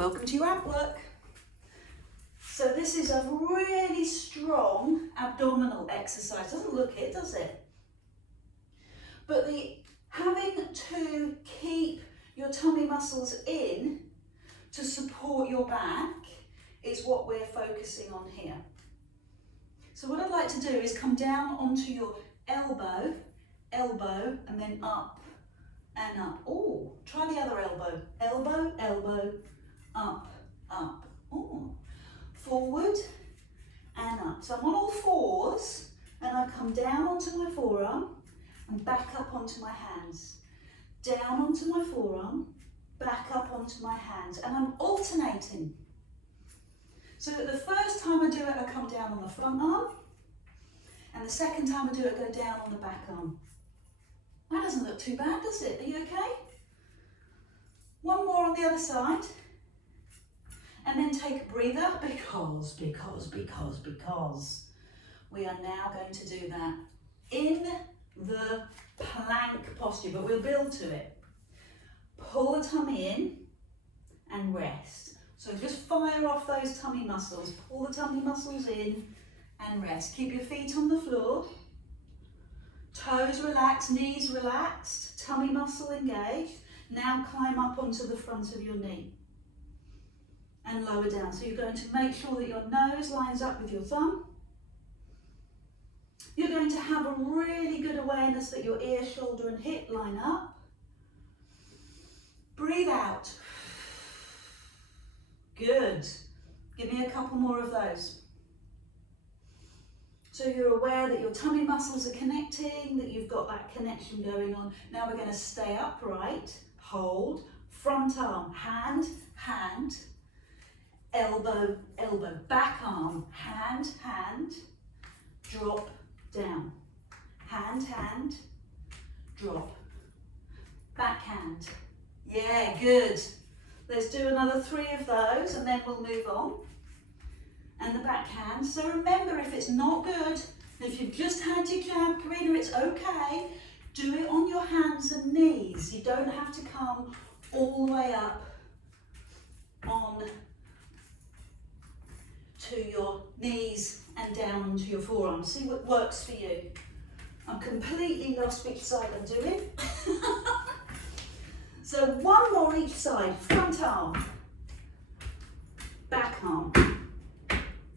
Welcome to your ab work. So this is a really strong abdominal exercise. Doesn't look it, does it? But the having to keep your tummy muscles in to support your back is what we're focusing on here. So what I'd like to do is come down onto your elbow, elbow, and then up and up. Oh, try the other elbow. Elbow, elbow, up, up. Oh, forward and up. So I'm on all fours and I've come down onto my forearm and back up onto my hands. Down onto my forearm, back up onto my hands, and I'm alternating. So that the first time I do it, I come down on the front arm, and the second time I do it, I go down on the back arm. That doesn't look too bad, does it? Are you okay? One more on the other side, and then take a breather, because we are now going to do that in the plank posture, but we'll build to it. Pull the tummy in and rest. So just fire off those tummy muscles. Pull the tummy muscles in and rest. Keep your feet on the floor. Toes relaxed, knees relaxed, tummy muscle engaged. Now climb up onto the front of your knee and lower down. So you're going to make sure that your nose lines up with your thumb. You're going to have a really good awareness that your ear, shoulder and hip line up. Breathe out. Good. Give me a couple more of those. So you're aware that your tummy muscles are connecting, that you've got that connection going on. Now we're going to stay upright, hold, front arm, hand, hand, elbow, elbow, back arm, hand, hand, drop, down, hand, hand, drop, back hand. Yeah, good. Let's do another 3 of those and then we'll move on. And the back hand. So remember, if it's not good, if you've just had your jab, Karina, it's okay. Do it on your hands and knees. You don't have to come all the way up on to your knees and down onto your forearms. See what works for you. I'm completely lost which side I'm doing. So one more each side. Front arm, back arm.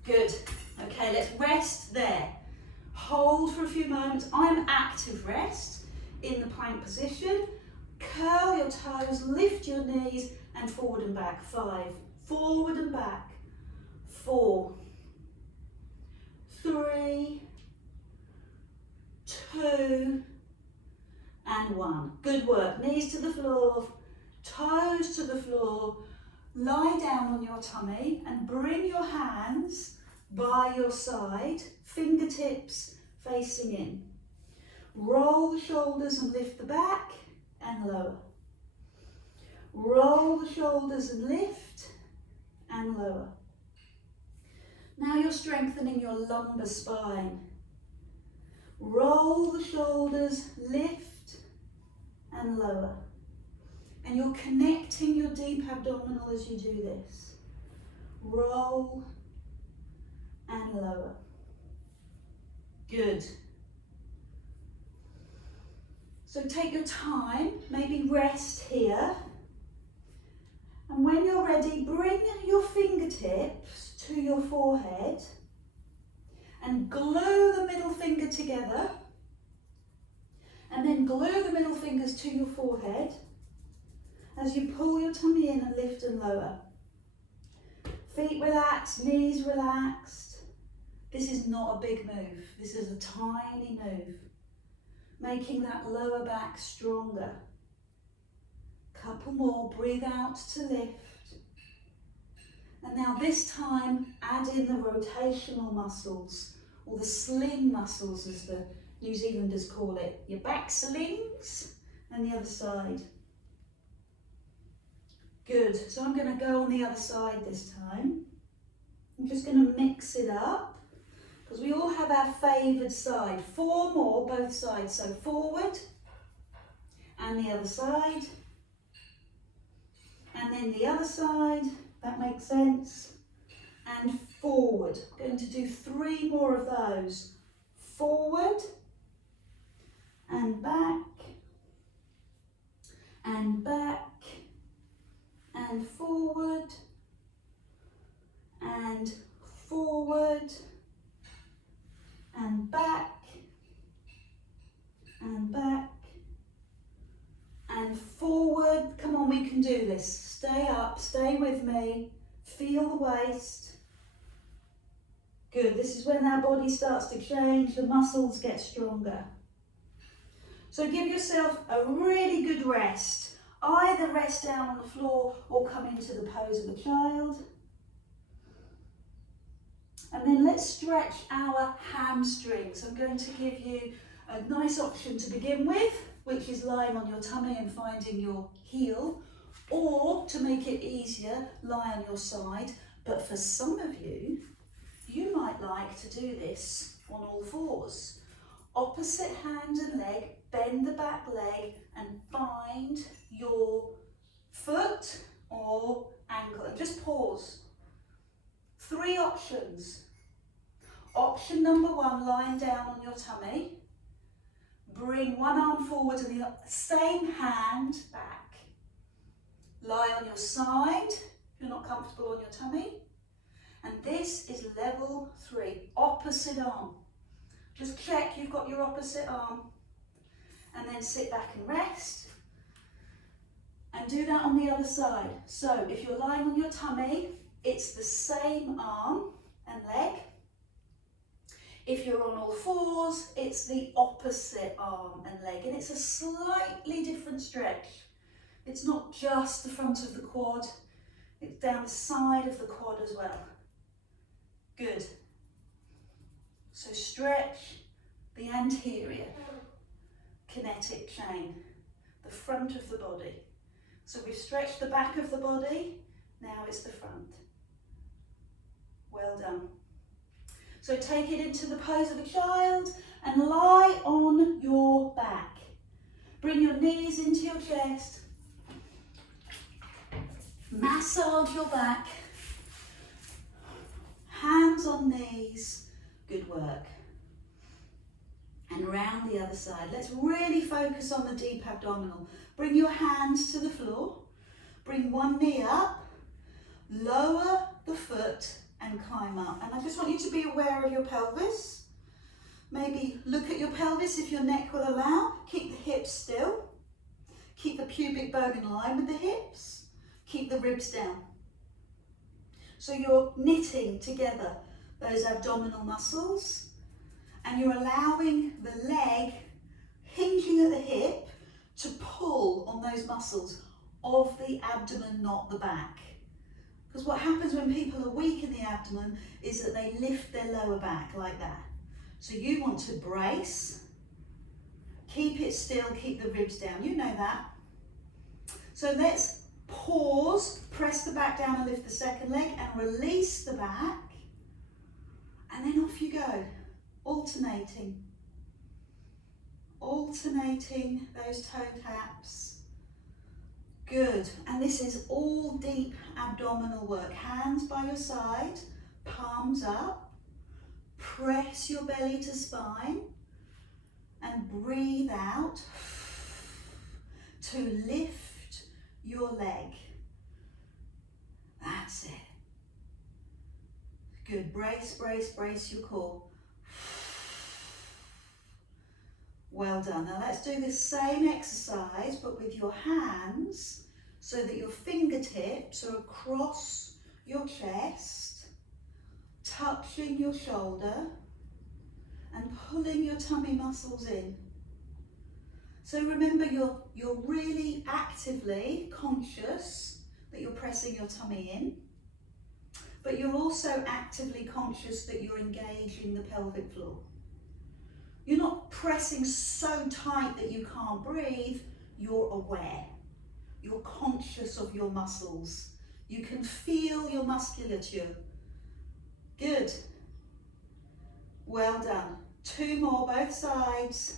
Good. Okay, let's rest there. Hold for a few moments. I'm active rest in the plank position. Curl your toes, lift your knees and forward and back. 5. Forward and back. 4, 3, 2, and 1. Good work. Knees to the floor, toes to the floor. Lie down on your tummy and bring your hands by your side, fingertips facing in. Roll the shoulders and lift the back and lower. Roll the shoulders and lift and lower. Now you're strengthening your lumbar spine. Roll the shoulders, lift and lower. And you're connecting your deep abdominal as you do this. Roll and lower. Good. So take your time, maybe rest here. And when you're ready, bring your fingertips to your forehead and glue the middle finger together. And then glue the middle fingers to your forehead as you pull your tummy in and lift and lower. Feet relaxed, knees relaxed. This is not a big move. This is a tiny move. Making that lower back stronger. Couple more, breathe out to lift. And now this time, add in the rotational muscles, or the sling muscles as the New Zealanders call it. Your back slings, and the other side. Good, so I'm going to go on the other side this time. I'm just going to mix it up, because we all have our favoured side. 4 more, both sides, so forward, and the other side, and then the other side, That makes sense? And forward. I'm going to do 3 more of those. Forward and back and back and forward and forward and back and back and forward. Come on, we can do this. Stay up, stay with me. Feel the waist. Good, this is when our body starts to change, the muscles get stronger. So give yourself a really good rest. Either rest down on the floor or come into the pose of a child. And then let's stretch our hamstrings. I'm going to give you a nice option to begin with, which is lying on your tummy and finding your heel, or to make it easier, lie on your side. But for some of you, you might like to do this on all fours. Opposite hand and leg, bend the back leg and find your foot or ankle and just pause. 3 options. Option number 1, lying down on your tummy. Bring one arm forward and the same hand back. Lie on your side if you're not comfortable on your tummy. And this is level 3, opposite arm. Just check you've got your opposite arm and then sit back and rest. And do that on the other side. So if you're lying on your tummy, it's the same arm and leg. If you're on all fours, it's the opposite arm and leg. And it's a slightly different stretch. It's not just the front of the quad, it's down the side of the quad as well. Good. So stretch the anterior kinetic chain, the front of the body. So we've stretched the back of the body, now it's the front. Well done. So take it into the pose of a child and lie on your back. Bring your knees into your chest. Massage your back. Hands on knees. Good work. And round the other side. Let's really focus on the deep abdominal. Bring your hands to the floor. Bring one knee up. Lower the foot and climb up. And I just want you to be aware of your pelvis. Maybe look at your pelvis if your neck will allow. Keep the hips still. Keep the pubic bone in line with the hips. Keep the ribs down. So you're knitting together those abdominal muscles and you're allowing the leg hinging at the hip to pull on those muscles of the abdomen, not the back. Because what happens when people are weak in the abdomen is that they lift their lower back like that. So you want to brace, keep it still, keep the ribs down. You know that. So let's pause, press the back down and lift the second leg and release the back. And then off you go, alternating those toe taps. Good, and this is all deep abdominal work. Hands by your side, palms up, press your belly to spine and breathe out to lift your leg. That's it. Good, brace, brace, brace your core. Well done. Now let's do the same exercise but with your hands so that your fingertips are across your chest, touching your shoulder and pulling your tummy muscles in. So remember you're really actively conscious that you're pressing your tummy in, but you're also actively conscious that you're engaging the pelvic floor. You're not pressing so tight that you can't breathe, you're aware. You're conscious of your muscles. You can feel your musculature. Good. Well done. 2 more, both sides.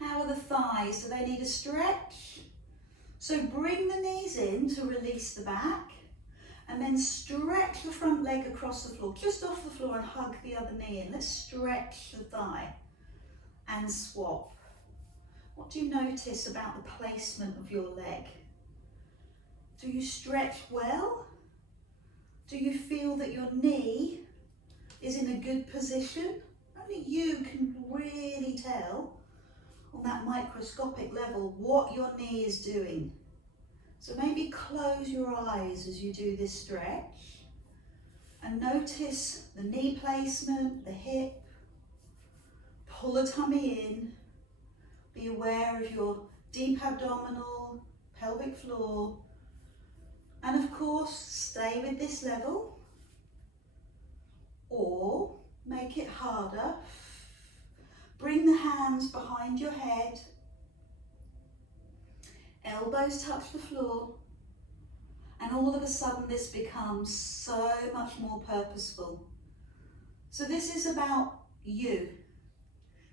How are the thighs? Do they need a stretch? So bring the knees in to release the back, and then stretch the front leg across the floor, just off the floor, and hug the other knee in. Let's stretch the thigh and swap. What do you notice about the placement of your leg? Do you stretch well? Do you feel that your knee is in a good position? Only you can really tell on that microscopic level what your knee is doing. So maybe close your eyes as you do this stretch and notice the knee placement, the hip. Pull the tummy in. Be aware of your deep abdominal, pelvic floor. And of course, stay with this level or make it harder. Bring the hands behind your head. Elbows touch the floor. And all of a sudden this becomes so much more purposeful. So this is about you.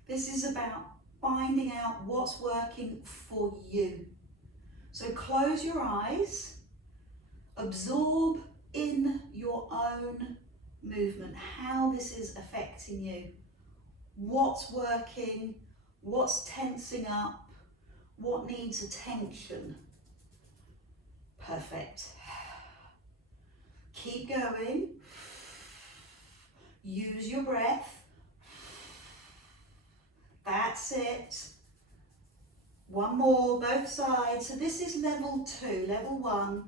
This is about finding out what's working for you. So close your eyes. Absorb in your own movement how this is affecting you. What's working, what's tensing up, what needs attention. Perfect. Keep going. Use your breath. That's it. One more, both sides. So this is level 2. Level 1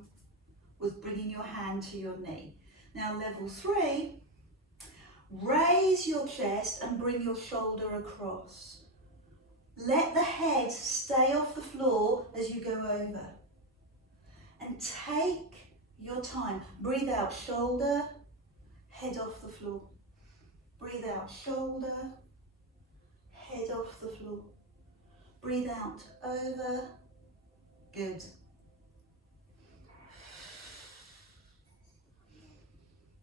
was bringing your hand to your knee. Now level 3, raise your chest and bring your shoulder across. Let the head stay off the floor as you go over. And take your time. Breathe out, shoulder, head off the floor. Breathe out, shoulder, head off the floor. Breathe out, over. Good.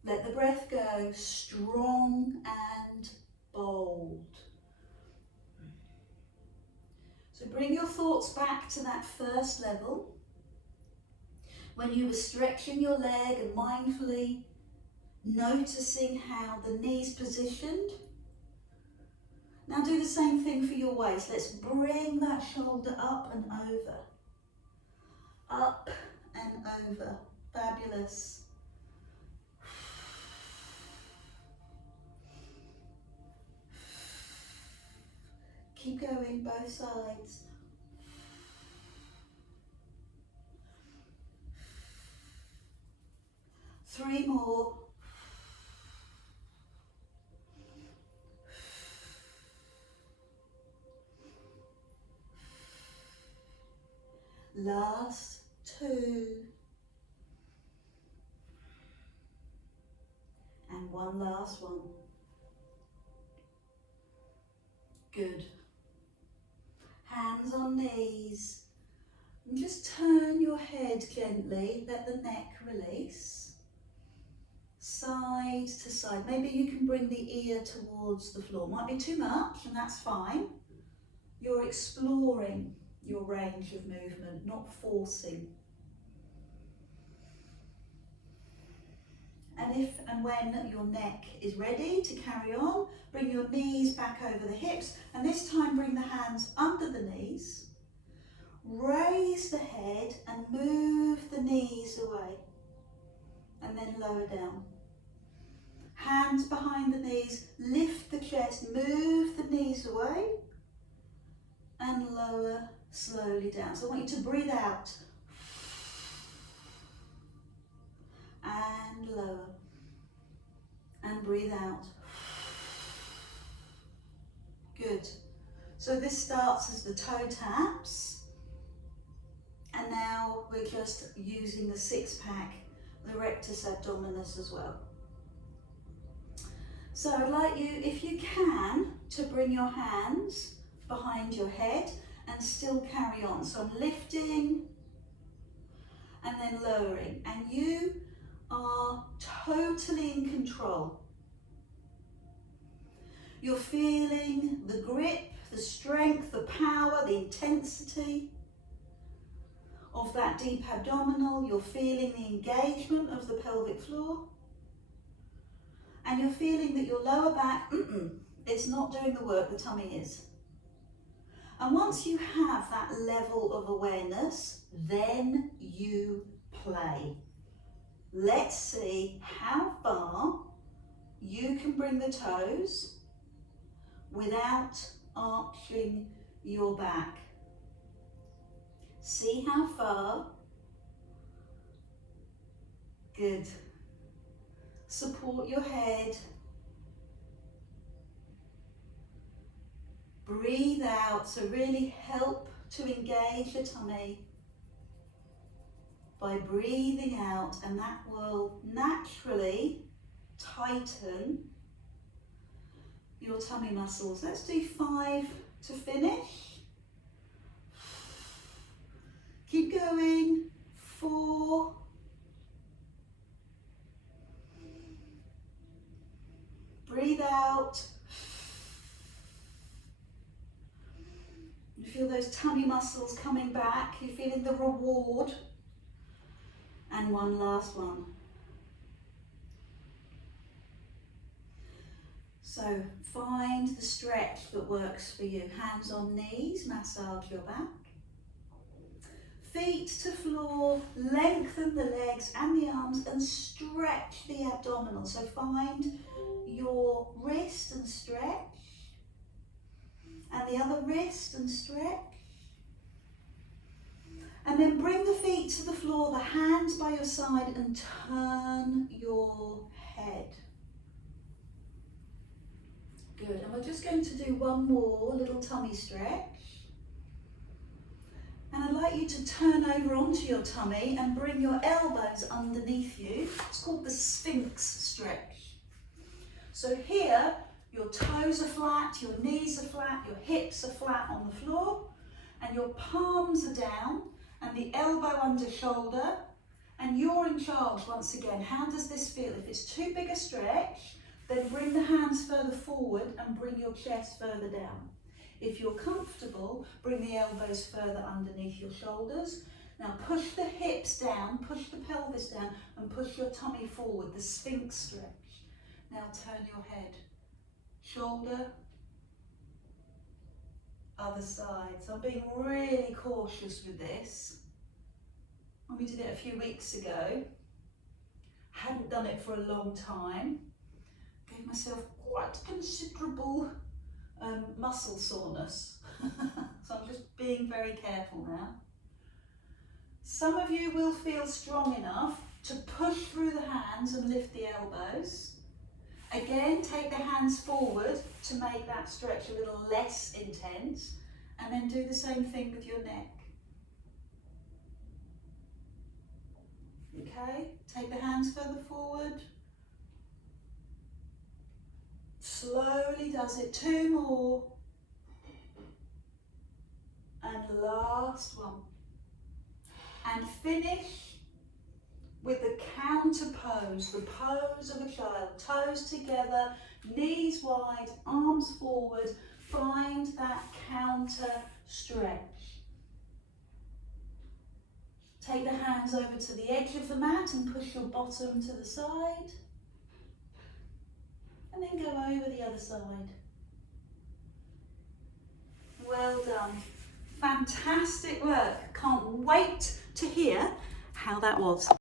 Let the breath go, strong and bold. So bring your thoughts back to that first level, when you were stretching your leg and mindfully noticing how the knee's positioned. Now do the same thing for your waist. Let's bring that shoulder up and over. Up and over. Fabulous. Keep going, both sides. Three more. Last 2. And one last one. Good. Hands on knees. And just turn your head gently, let the neck release. Side to side. Maybe you can bring the ear towards the floor. Might be too much, and that's fine. You're exploring your range of movement, not forcing. And if and when your neck is ready to carry on, bring your knees back over the hips, and this time bring the hands under the knees. Raise the head and move the knees away, and then lower down. Hands behind the knees, lift the chest, move the knees away, and lower slowly down. So I want you to breathe out and lower, and breathe out. Good. So this starts as the toe taps, and now we're just using the 6-pack, the rectus abdominis as well. So I'd like you, if you can, to bring your hands behind your head and still carry on. So I'm lifting and then lowering, and you are totally in control. You're feeling the grip, the strength, the power, the intensity. of that deep abdominal. You're feeling the engagement of the pelvic floor. And you're feeling that your lower back, it's not doing the work, the tummy is. And once you have that level of awareness, then you play. Let's see how far you can bring the toes without arching your back. See how far. Good. Support your head. Breathe out, so really help to engage the tummy by breathing out, and that will naturally tighten your tummy muscles. Let's do 5 to finish. Keep going. 4. Breathe out. You feel those tummy muscles coming back. You're feeling the reward. And one last one. So find the stretch that works for you. Hands on knees, massage your back. Feet to floor, lengthen the legs and the arms and stretch the abdominal. So find your wrist and stretch, and the other wrist and stretch. And then bring the feet to the floor, the hands by your side, and turn your head. Good, and we're just going to do one more little tummy stretch. And I'd like you to turn over onto your tummy and bring your elbows underneath you. It's called the Sphinx Stretch. So here, your toes are flat, your knees are flat, your hips are flat on the floor, and your palms are down, and the elbow under shoulder, and you're in charge once again. How does this feel? If it's too big a stretch, then bring the hands further forward and bring your chest further down. If you're comfortable, bring the elbows further underneath your shoulders. Now push the hips down, push the pelvis down, and push your tummy forward, the Sphinx Stretch. Now turn your head, shoulder, other side. So I'm being really cautious with this. When we did it a few weeks ago, hadn't done it for a long time, gave myself quite considerable muscle soreness. So I'm just being very careful now. Some of you will feel strong enough to push through the hands and lift the elbows. Again, take the hands forward to make that stretch a little less intense, and then do the same thing with your neck. Okay, take the hands further forward. Slowly does it. 2 more. And last one. And finish with the counter pose, the pose of a child. Toes together, knees wide, arms forward. Find that counter stretch. Take the hands over to the edge of the mat and push your bottom to the side. And then go over the other side. Well done. Fantastic work. Can't wait to hear how that was.